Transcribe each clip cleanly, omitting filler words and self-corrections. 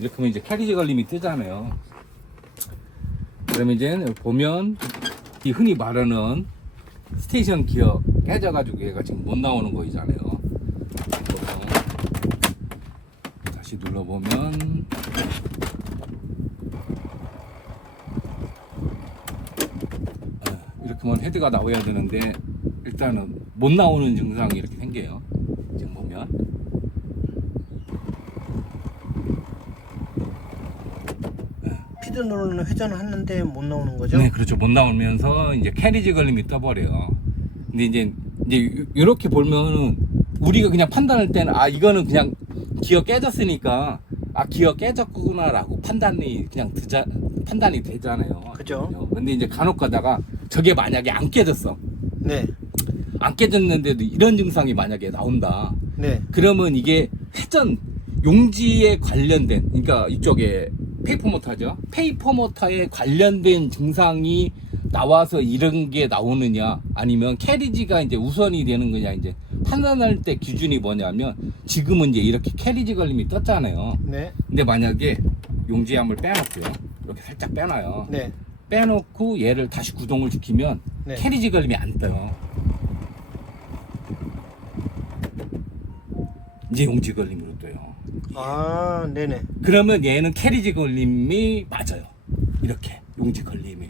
이렇게 하면 이제 캐리지 걸림이 뜨잖아요. 그러면 이제 보면 이 흔히 말하는 스테이션 기어 깨져가지고 얘가 지금 못 나오는 거 있잖아요. 다시 눌러보면 이렇게 하면 헤드가 나와야 되는데 일단은 못 나오는 증상이 이렇게 생겨요. 지금 보면 피드 누르는 회전을 하는데 못 나오는 거죠? 네, 그렇죠. 못 나오면서 이제 캐리지 걸림이 떠버려요. 근데 이제 이렇게 보면은 우리가 그냥 판단할 때는 이거는 그냥 기어 깨졌으니까 기어 깨졌구나라고 판단이 되잖아요. 그죠. 근데 이제 간혹 가다가 저게 만약에 안 깨졌어. 네. 안 깨졌는데도 이런 증상이 만약에 나온다. 네. 그러면 이게 회전 용지에 관련된, 그러니까 이쪽에 페이퍼 모터죠. 페이퍼 모터에 관련된 증상이 나와서 이런 게 나오느냐, 아니면 캐리지가 이제 우선이 되는 거냐, 이제 판단할 때 기준이 뭐냐면, 지금은 이제 이렇게 캐리지 걸림이 떴잖아요. 네. 근데 만약에 용지함을 빼놓고요. 이렇게 살짝 빼놔요. 네. 빼놓고 얘를 다시 구동을 시키면 네. 캐리지 걸림이 안 떠요. 이제 용지 걸림으로 떠요. 네네. 그러면 얘는 캐리지 걸림이 맞아요. 이렇게 용지 걸림이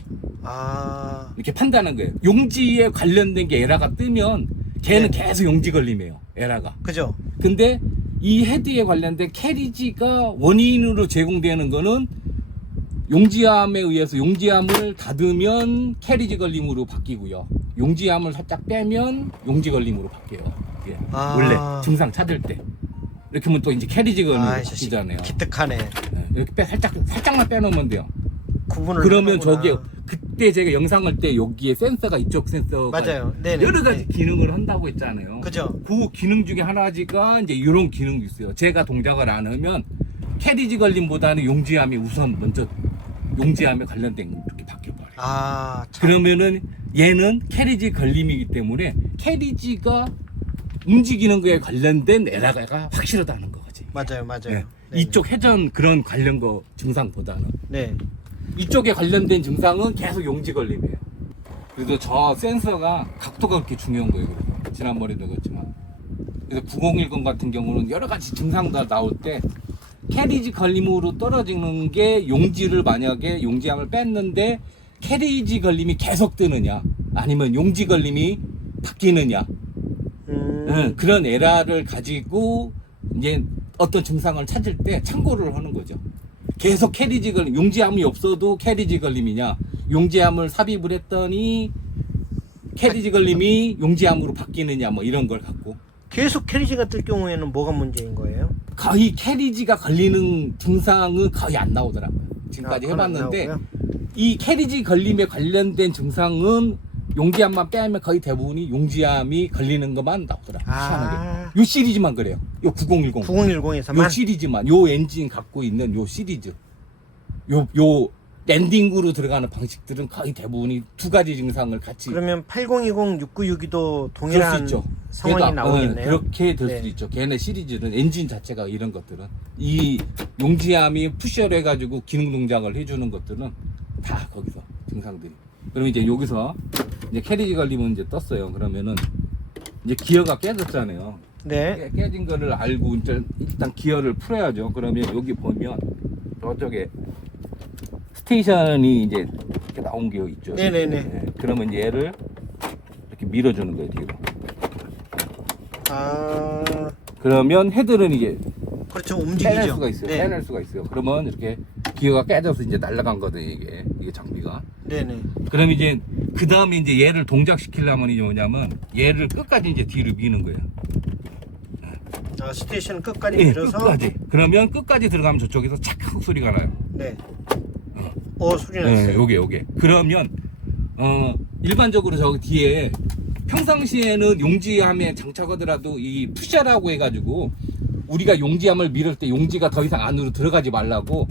이렇게 판단한 거예요. 용지에 관련된 게 에러가 뜨면 걔는 네. 계속 용지 걸림이에요. 에러가. 그죠. 근데 이 헤드에 관련된 캐리지가 원인으로 제공되는 거는 용지암에 의해서 용지암을 닫으면 캐리지 걸림으로 바뀌고요. 용지암을 살짝 빼면 용지 걸림으로 바뀌어요. 이게 원래 증상 찾을 때 이렇게 하면 또 이제 캐리지 걸림으로 바뀌잖아요. 기특하네. 네, 이렇게 살짝만 빼놓으면 돼요. 구분을 그러면 하는구나. 저게 그때 제가 영상할 때 여기에 센서가 이쪽 센서가 맞아요. 네네. 여러 가지 기능을 한다고 했잖아요. 그죠. 그 기능 중에 하나가 이제 이런 기능이 있어요. 제가 동작을 안 하면 캐리지 걸림보다는 용지암이 우선 먼저 용지암에 관련된 건 이렇게 바뀌어버려요. 참. 그러면은 얘는 캐리지 걸림이기 때문에 캐리지가 움직이는 거에 관련된 에러가 확실하다는 거지. 맞아요. 네. 네. 이쪽 회전 그런 관련 거 증상보다는 네. 이쪽에 관련된 증상은 계속 용지 걸림이에요. 그래서 저 센서가 각도가 그렇게 중요한 거예요. 그래서 지난번에도 그랬지만, 그래서 9010 같은 경우는 여러 가지 증상가 나올 때 캐리지 걸림으로 떨어지는 게 용지를 만약에 용지함을 뺐는데 캐리지 걸림이 계속 뜨느냐, 아니면 용지 걸림이 바뀌느냐, 그런 에러를 가지고 이제 어떤 증상을 찾을 때 참고를 하는 거죠. 계속 캐리지 걸림, 용지함이 없어도 캐리지 걸림이냐, 용지함을 삽입을 했더니 캐리지 걸림이 용지함으로 바뀌느냐, 뭐 이런 걸 갖고 계속 캐리지가 뜰 경우에는 뭐가 문제인 거예요? 거의 캐리지가 걸리는 증상은 거의 안 나오더라고요. 지금까지 그건 안 해봤는데 나오고요? 이 캐리지 걸림에 관련된 증상은 용지함만 빼면 거의 대부분이 용지함이 걸리는 것만 나오더라고요. 희한하게. 요 시리즈만 그래요. 요 9010. 9010에서만? 요 시리즈만, 요 엔진 갖고 있는 요 시리즈, 요 랜딩으로 들어가는 방식들은 거의 대부분이 두 가지 증상을 같이. 그러면 8020, 6962도 그럴 수 동일한 있죠. 상황이 걔가, 나오겠네요. 그렇게 될 네. 수도 있죠. 걔네 시리즈는 엔진 자체가 이런 것들은 이 용지함이 푸셔를 해가지고 기능 동작을 해주는 것들은 다 거기서 증상들이. 그럼 이제 여기서 이제 캐리지 걸림은 이제 떴어요. 그러면은 이제 기어가 깨졌잖아요. 네. 깨진 거를 알고 일단 기어를 풀어야죠. 그러면 여기 보면 저쪽에 스테이션이 이제 이렇게 나온 게 있죠. 네네네. 네, 그러면 이제 얘를 이렇게 밀어주는 거예요, 뒤로. 그러면 헤드는 이게 그렇죠. 빼낼 움직이죠. 수가 있어요. 네. 빼낼 수가 있어요. 그러면 이렇게 기어가 깨져서 이제 날아간 거든 이게 장비가. 네네. 그럼 이제 그 다음에 이제 얘를 동작시키려면 이제 뭐냐면 얘를 끝까지 이제 뒤로 미는 거예요. 스테이션 끝까지 예, 밀어서. 끝까지. 그러면 끝까지 들어가면 저쪽에서 착 소리가 나요. 네. 소리 네, 났어요. 요게. 그러면 일반적으로 저기 뒤에 평상시에는 용지함에 장착하더라도 이 푸셔라고 해가지고 우리가 용지함을 밀을 때 용지가 더 이상 안으로 들어가지 말라고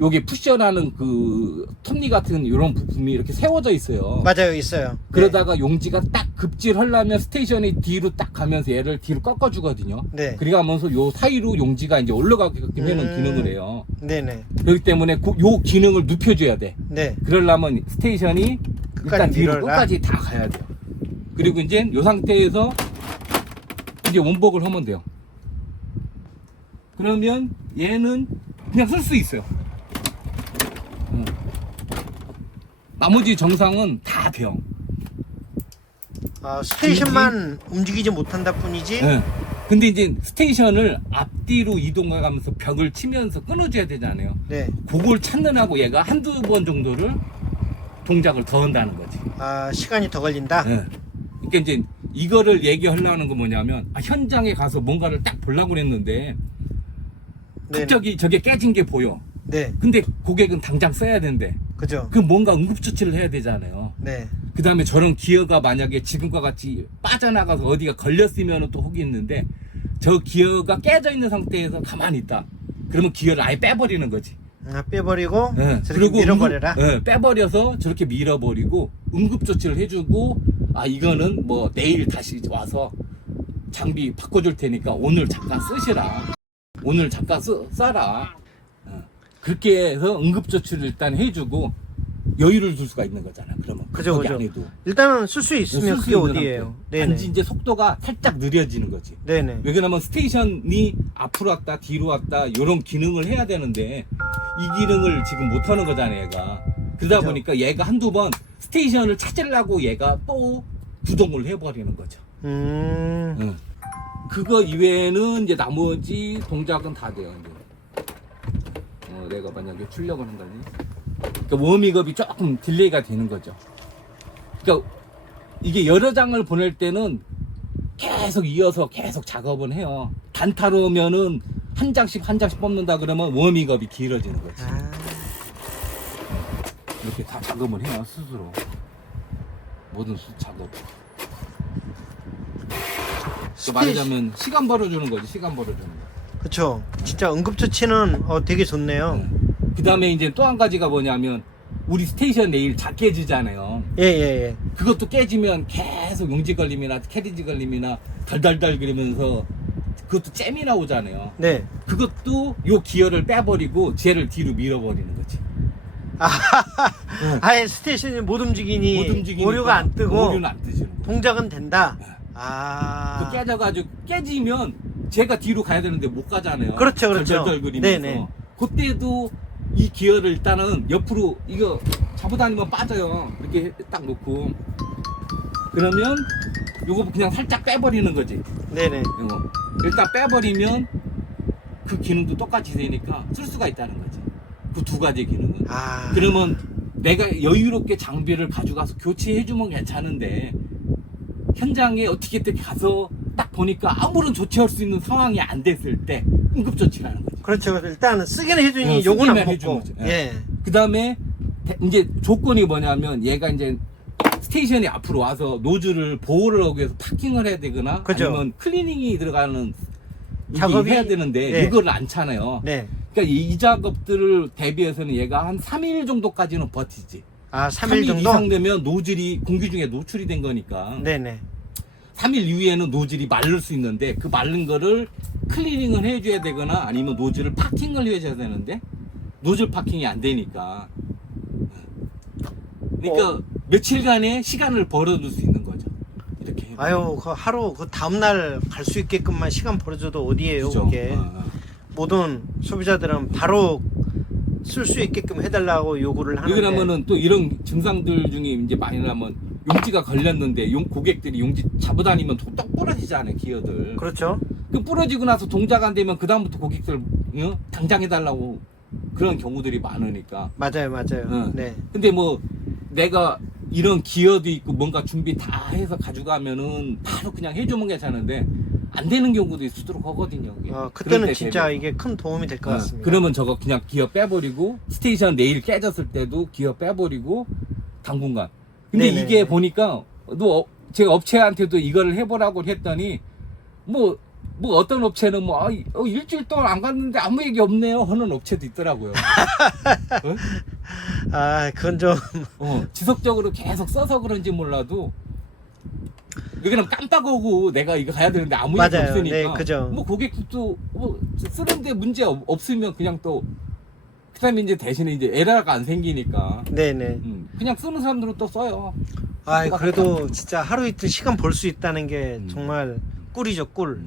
여기 푸셔라는 그 톱니 같은 이런 부품이 이렇게 세워져 있어요. 맞아요, 있어요. 그러다가 용지가 딱 급질하려면 스테이션이 뒤로 딱 가면서 얘를 뒤로 꺾어주거든요. 네. 그래 가면서 요 사이로 용지가 이제 올라가게끔 해놓은 기능을 해요. 네네. 그렇기 때문에 요 기능을 눕혀줘야 돼. 네. 그러려면 스테이션이 일단 뒤로 밀어라. 끝까지 다 가야 돼요. 그리고 이제 요 상태에서 이제 원복을 하면 돼요. 그러면 얘는 그냥 쓸 수 있어요. 나머지 정상은 다 돼요. 아, 스테이션만 움직이지 못한다 뿐이지. 네. 근데 이제 스테이션을 앞뒤로 이동해가면서 벽을 치면서 끊어줘야 되잖아요. 네. 그걸 찾느라고 얘가 한두 번 정도를 동작을 더 한다는 거지. 아, 시간이 더 걸린다. 네. 그러니까 이제 이거를 얘기하려는 건 뭐냐면 현장에 가서 뭔가를 딱 보려고 그랬는데 네. 갑자기 저게 깨진 게 보여. 네. 근데 고객은 당장 써야 된대. 그죠. 그럼 뭔가 응급조치를 해야 되잖아요. 네. 그 다음에 저런 기어가 만약에 지금과 같이 빠져나가서 어디가 걸렸으면 또 혹이 있는데 저 기어가 깨져 있는 상태에서 가만히 있다. 그러면 기어를 아예 빼버리는 거지. 아, 빼버리고 네. 저렇게 밀어버려라. 네, 빼버려서 저렇게 밀어버리고 응급조치를 해주고 이거는 뭐 내일 다시 와서 장비 바꿔줄 테니까 오늘 잠깐 쓰시라. 오늘 잠깐 써라. 그렇게 해서 응급조치를 일단 해주고 여유를 둘 수가 있는 거잖아. 그러면 그죠, 거기 그죠. 안에도 일단은 쓸 수 있으면 쓸수 그게 있는 어디예요? 상태. 네네. 단지 이제 속도가 살짝 느려지는 거지. 네네. 왜 그러냐면 스테이션이 앞으로 왔다 뒤로 왔다 이런 기능을 해야 되는데 이 기능을 지금 못하는 거잖아 얘가. 그러다 그죠. 보니까 얘가 한두 번 스테이션을 찾으려고 얘가 또 구동을 해버리는 거죠. 응. 그거 이외에는 이제 나머지 동작은 다 돼요. 이제. 내가 만약에 출력을 한다니 그러니까 워밍업이 조금 딜레이가 되는 거죠. 그러니까 이게 여러 장을 보낼 때는 계속 이어서 계속 작업을 해요. 단타로면은 한 장씩 뽑는다 그러면 워밍업이 길어지는 거지. 아, 이렇게 다 작업을 해요 스스로. 모든 작업. 또 말하자면 시간 벌어주는 거지. 시간 벌어주는 거. 그쵸. 진짜 응급처치는 되게 좋네요. 그 다음에 이제 또 한 가지가 뭐냐면 우리 스테이션 내일 잘 깨지잖아요. 예예예. 그것도 깨지면 계속 용지 걸림이나 캐리지 걸림이나 달달달 그러면서 그것도 잼이 나오잖아요. 네. 그것도 요 기어를 빼버리고 쟤를 뒤로 밀어버리는 거지. 아예 스테이션이 못 움직이니 못 움직이니까 오류가 안 뜨고 오류는 안 뜨지는 거지. 동작은 된다. 네. 아. 그 깨져가지고 깨지면 제가 뒤로 가야 되는데 못 가잖아요. 그렇죠, 그렇죠. 덜덜덜 그리면서. 네네. 그때도 이 기어를 일단은 옆으로 이거 잡아다니면 빠져요. 이렇게 딱 놓고 그러면 요거 그냥 살짝 빼버리는 거지. 네네. 이거 일단 빼버리면 그 기능도 똑같이 되니까 쓸 수가 있다는 거지. 그 두 가지 기능은. 아. 그러면 내가 여유롭게 장비를 가져가서 교체해주면 괜찮은데 현장에 어떻게 가서 딱 보니까 아무런 조치할 수 있는 상황이 안 됐을 때 응급조치라는 거지. 그렇죠. 일단 쓰기는 해주니 요건 안 쓰기만 해주는 먹고. 거지. 예. 그 다음에 이제 조건이 뭐냐면 얘가 이제 스테이션이 앞으로 와서 노즐을 보호를 하기 위해서 파킹을 해야 되거나 그죠. 아니면 클리닝이 들어가는 작업이 해야 되는데 네. 이걸 않잖아요. 네. 그러니까 이 작업들을 대비해서는 얘가 한 3일 정도까지는 버티지. 아, 3일 3일 정도? 이상 되면 노즐이 공기 중에 노출이 된 거니까 네네. 3일 이후에는 노즐이 마를 수 있는데 그 마른 거를 클리닝을 해줘야 되거나 아니면 노즐을 파킹을 해줘야 되는데 노즐 파킹이 안 되니까 그러니까 며칠간의 시간을 벌어둘 수 있는 거죠. 이렇게 아유, 그 하루 그 다음날 갈 수 있게끔만 시간 벌어줘도 어디에요, 그죠? 그게. 모든 소비자들은 바로 쓸 수 있게끔 해달라고 요구를 하는데. 왜냐면은 또 이런 증상들 중에 이제 많이 나면 용지가 걸렸는데 고객들이 용지 잡아다니면 똑 부러지잖아요, 기어들. 그렇죠. 그 부러지고 나서 동작 안 되면 그 다음부터 고객들 당장 해달라고 그런 경우들이 많으니까. 맞아요, 맞아요. 응. 네. 근데 뭐 내가 이런 기어도 있고 뭔가 준비 다 해서 가져가면은 바로 그냥 해주면 괜찮은데 안 되는 경우도 있도록 하거든요. 그게. 그럴 그때는 때 진짜 대비해서. 이게 큰 도움이 될 것 같습니다. 그러면 저거 그냥 기어 빼버리고 스테이션 내일 깨졌을 때도 기어 빼버리고 당분간. 근데 네네. 이게 보니까 또 제가 업체한테도 이거를 해보라고 했더니 뭐 뭐 어떤 업체는 뭐 일주일 동안 안 갔는데 아무 얘기 없네요 하는 업체도 있더라고요. 어? 아 그건 좀 지속적으로 계속 써서 그런지 몰라도 여기는 깜빡하고 내가 이거 가야 되는데 아무 얘기 맞아요. 없으니까 네, 그죠. 뭐 고객도 뭐 쓰는데 문제 없으면 그냥 또 그다음에 이제 대신에 이제 에러가 안 생기니까 네네. 그냥 쓰는 사람들은 또 써요. 아 그래도 진짜 하루 이틀 시간 벌 수 있다는 게 정말 꿀이죠 꿀.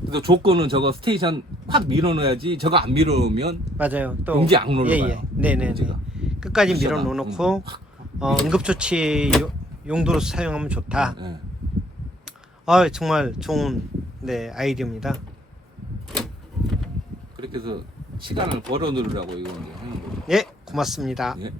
그래서 조건은 저거 스테이션 확 밀어넣어야지 저거 안 밀어놓으면 맞아요. 또 용지 안 올라가요. 예예. 네네네. 용지가. 끝까지 쿠션아. 밀어놓고 응급조치 용도로 사용하면 좋다. 예. 아 정말 좋은 네 아이디어입니다. 그렇게 해서 시간을 벌어 놓으라고 이거 이제 하는 거예요. 예 고맙습니다. 예.